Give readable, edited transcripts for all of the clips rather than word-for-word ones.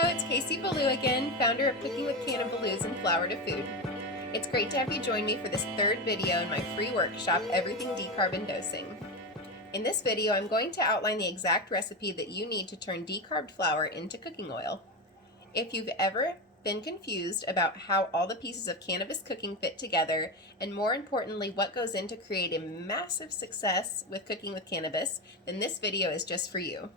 Hello, it's Casey Ballou again, founder of Cooking with Kaale and Flour to Food. It's great to have you join me for this third video in my free workshop, Everything Decarb and Dosing. In this video, I'm going to outline the exact recipe that you need to turn decarbed flour into cooking oil. If you've ever been confused about how all the pieces of cannabis cooking fit together, and more importantly, what goes into creating a massive success with cooking with cannabis, then this video is just for you.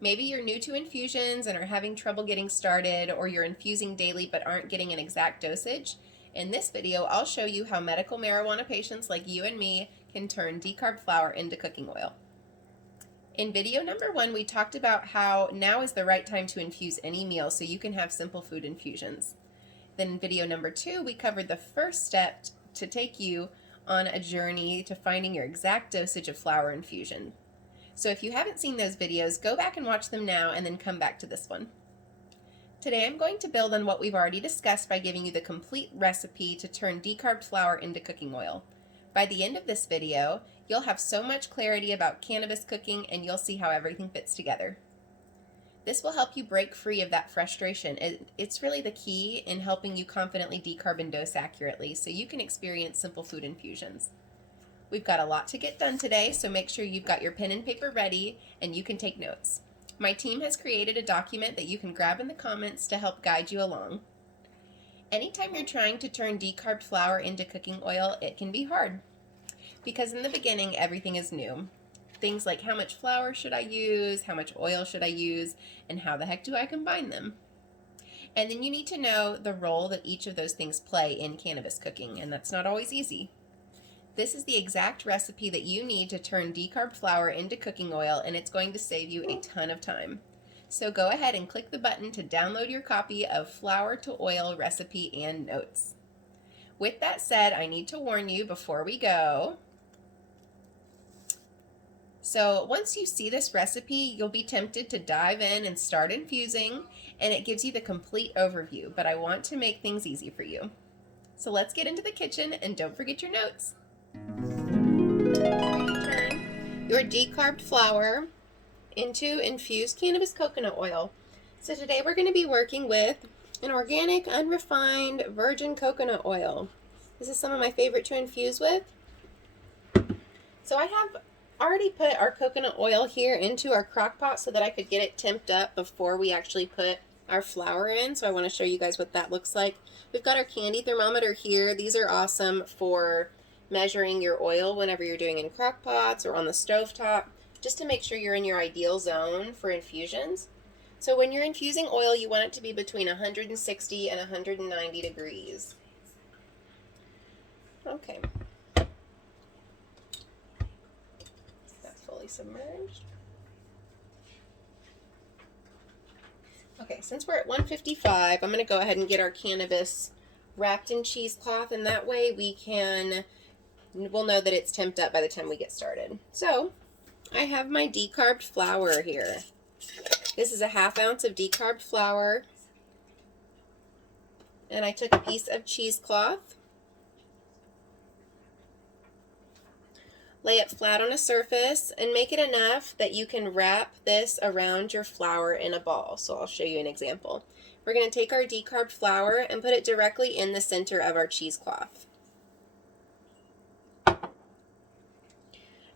Maybe you're new to infusions and are having trouble getting started, or you're infusing daily but aren't getting an exact dosage. In this video, I'll show you how medical marijuana patients like you and me can turn decarbed flour into cooking oil. In video number 1, we talked about how now is the right time to infuse any meal so you can have simple food infusions. Then in video number 2, we covered the first step to take you on a journey to finding your exact dosage of flour infusion. So if you haven't seen those videos, go back and watch them now and then come back to this one. Today I'm going to build on what we've already discussed by giving you the complete recipe to turn decarbed flour into cooking oil. By the end of this video, you'll have so much clarity about cannabis cooking and you'll see how everything fits together. This will help you break free of that frustration. It's really the key in helping you confidently decarb and dose accurately so you can experience simple food infusions. We've got a lot to get done today, so make sure you've got your pen and paper ready and you can take notes. My team has created a document that you can grab in the comments to help guide you along. Anytime you're trying to turn decarbed flour into cooking oil, it can be hard. Because in the beginning, everything is new. Things like how much flour should I use, how much oil should I use, and how the heck do I combine them? And then you need to know the role that each of those things play in cannabis cooking, and that's not always easy. This is the exact recipe that you need to turn decarbed flour into cooking oil, and it's going to save you a ton of time. So go ahead and click the button to download your copy of Flour to Oil recipe and notes. With that said, I need to warn you before we go. So once you see this recipe, you'll be tempted to dive in and start infusing, and it gives you the complete overview, but I want to make things easy for you. So let's get into the kitchen, and don't forget your notes. Turn your decarbed flour into infused cannabis coconut oil. So today we're going to be working with an organic, unrefined, virgin coconut oil. This is some of my favorite to infuse with. So I have already put our coconut oil here into our crock pot so that I could get it temped up before we actually put our flour in. So I want to show you guys what that looks like. We've got our candy thermometer here. These are awesome for measuring your oil whenever you're doing in crock pots or on the stovetop, just to make sure you're in your ideal zone for infusions. So when you're infusing oil, you want it to be between 160 and 190 degrees. Okay. That's fully submerged. Okay, since we're at 155, I'm going to go ahead and get our cannabis wrapped in cheesecloth, and that way we'll know that it's temped up by the time we get started. So I have my decarbed flour here. This is a 1/2 ounce of decarbed flour, and I took a piece of cheesecloth, lay it flat on a surface, and make it enough that you can wrap this around your flour in a ball. So I'll show you an example. We're going to take our decarbed flour and put it directly in the center of our cheesecloth.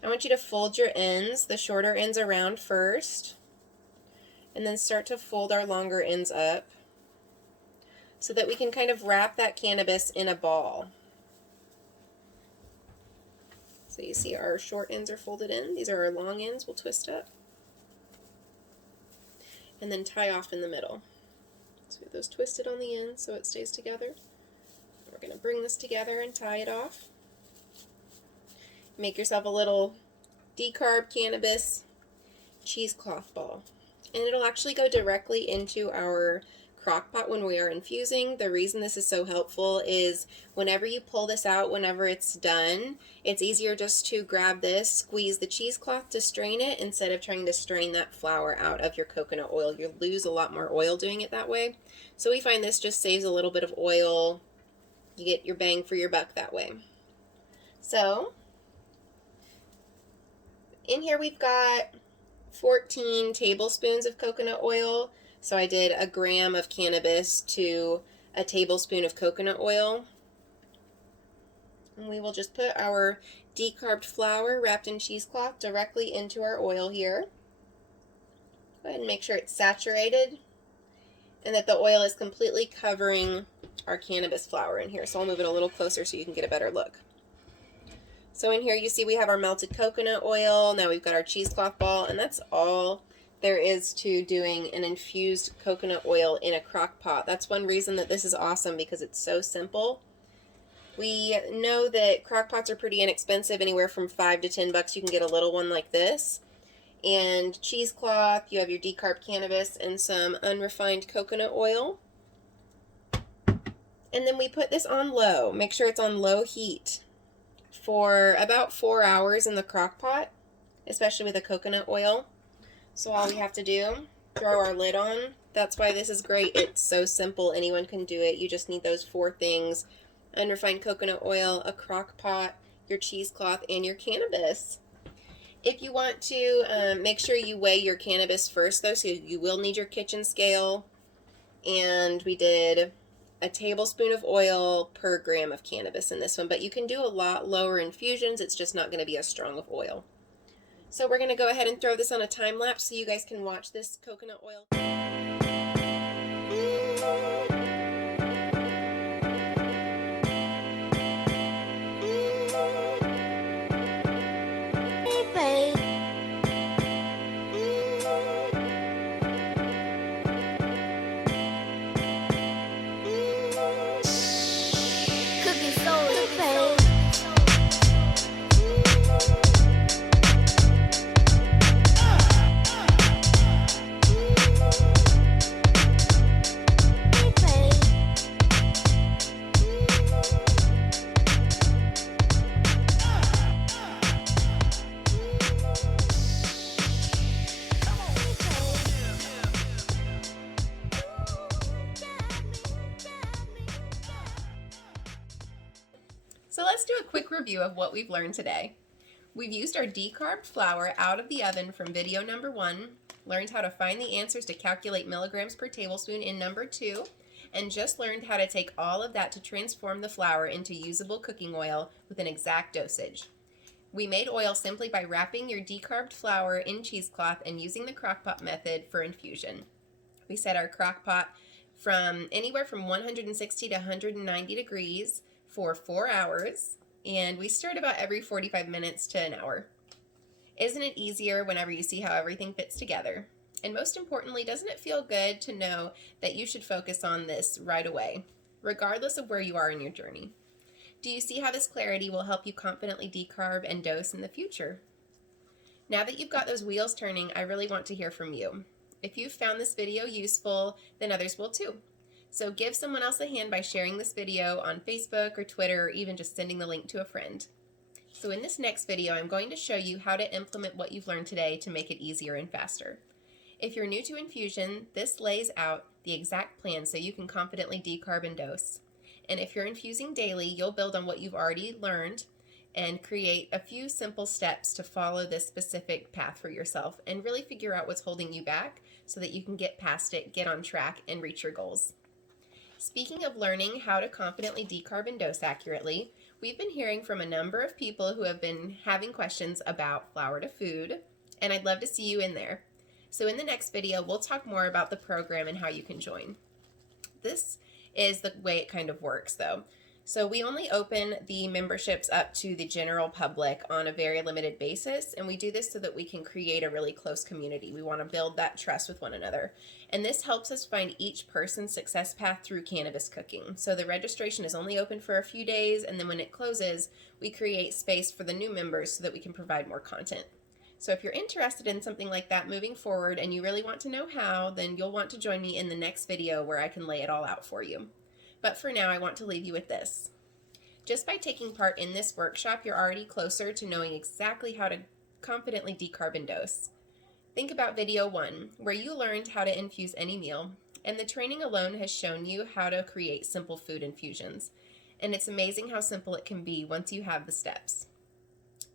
I want you to fold your ends, the shorter ends around first, and then start to fold our longer ends up so that we can kind of wrap that cannabis in a ball. So you see our short ends are folded in. These are our long ends. We'll twist up and then tie off in the middle. So we have those twisted on the ends so it stays together. We're going to bring this together and tie it off. Make yourself a little decarb cannabis cheesecloth ball. And it'll actually go directly into our crock pot when we are infusing. The reason this is so helpful is whenever you pull this out, whenever it's done, it's easier just to grab this, squeeze the cheesecloth to strain it instead of trying to strain that flour out of your coconut oil. You'll lose a lot more oil doing it that way. So we find this just saves a little bit of oil. You get your bang for your buck that way. So in here we've got 14 tablespoons of coconut oil. So I did a gram of cannabis to a tablespoon of coconut oil. And we will just put our decarbed flour wrapped in cheesecloth directly into our oil here. Go ahead and make sure it's saturated and that the oil is completely covering our cannabis flour in here. So I'll move it a little closer so you can get a better look. So in here you see we have our melted coconut oil. Now we've got our cheesecloth ball, and that's all there is to doing an infused coconut oil in a crock pot. That's one reason that this is awesome, because it's so simple. We know that crock pots are pretty inexpensive, anywhere from $5 to $10. You can get a little one like this. And cheesecloth, you have your decarb cannabis and some unrefined coconut oil. And then we put this on low. Make sure it's on low heat for about 4 hours in the crock pot, especially with the coconut oil. So all we have to do, throw our lid on. That's why this is great. It's so simple. Anyone can do it. You just need those 4 things: unrefined coconut oil, a crock pot, your cheesecloth, and your cannabis. If you want to, make sure you weigh your cannabis first, though, so you will need your kitchen scale. And we did a tablespoon of oil per gram of cannabis in this one, but you can do a lot lower infusions. It's just not going to be as strong of oil. So we're going to go ahead and throw this on a time lapse so you guys can watch this coconut oil. So let's do a quick review of what we've learned today. We've used our decarbed flour out of the oven from video number 1, learned how to find the answers to calculate milligrams per tablespoon in number 2, and just learned how to take all of that to transform the flour into usable cooking oil with an exact dosage. We made oil simply by wrapping your decarbed flour in cheesecloth and using the crockpot method for infusion. We set our crockpot from anywhere from 160 to 190 degrees for 4 hours, and we stirred about every 45 minutes to an hour. Isn't it easier whenever you see how everything fits together? And most importantly, doesn't it feel good to know that you should focus on this right away, regardless of where you are in your journey? Do you see how this clarity will help you confidently decarb and dose in the future? Now that you've got those wheels turning, I really want to hear from you. If you've found this video useful, then others will too. So give someone else a hand by sharing this video on Facebook or Twitter, or even just sending the link to a friend. So in this next video, I'm going to show you how to implement what you've learned today to make it easier and faster. If you're new to infusion, this lays out the exact plan so you can confidently decarb and dose. And if you're infusing daily, you'll build on what you've already learned and create a few simple steps to follow this specific path for yourself and really figure out what's holding you back so that you can get past it, get on track, and reach your goals. Speaking of learning how to confidently decarb and dose accurately, we've been hearing from a number of people who have been having questions about flour to food, and I'd love to see you in there. So in the next video, we'll talk more about the program and how you can join. This is the way it kind of works, though. So we only open the memberships up to the general public on a very limited basis, and we do this so that we can create a really close community. We want to build that trust with one another, and this helps us find each person's success path through cannabis cooking. So the registration is only open for a few days, and then when it closes, we create space for the new members so that we can provide more content. So if you're interested in something like that moving forward and you really want to know how, then you'll want to join me in the next video where I can lay it all out for you. But for now, I want to leave you with this. Just by taking part in this workshop, you're already closer to knowing exactly how to confidently decarb and dose. Think about video 1, where you learned how to infuse any meal, and the training alone has shown you how to create simple food infusions. And it's amazing how simple it can be once you have the steps.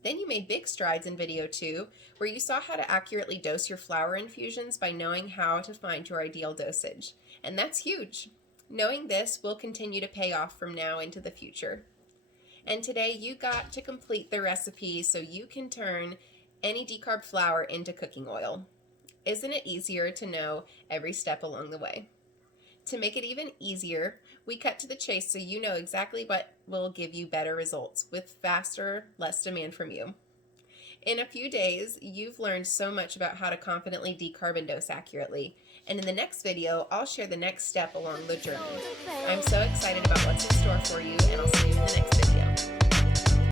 Then you made big strides in video 2, where you saw how to accurately dose your flower infusions by knowing how to find your ideal dosage. And that's huge. Knowing this will continue to pay off from now into the future. And today you got to complete the recipe so you can turn any decarb flower into cooking oil. Isn't it easier to know every step along the way? To make it even easier, we cut to the chase so you know exactly what will give you better results with faster, less demand from you. In a few days, you've learned so much about how to confidently decarb and dose accurately, and in the next video, I'll share the next step along the journey. I'm so excited about what's in store for you, and I'll see you in the next video.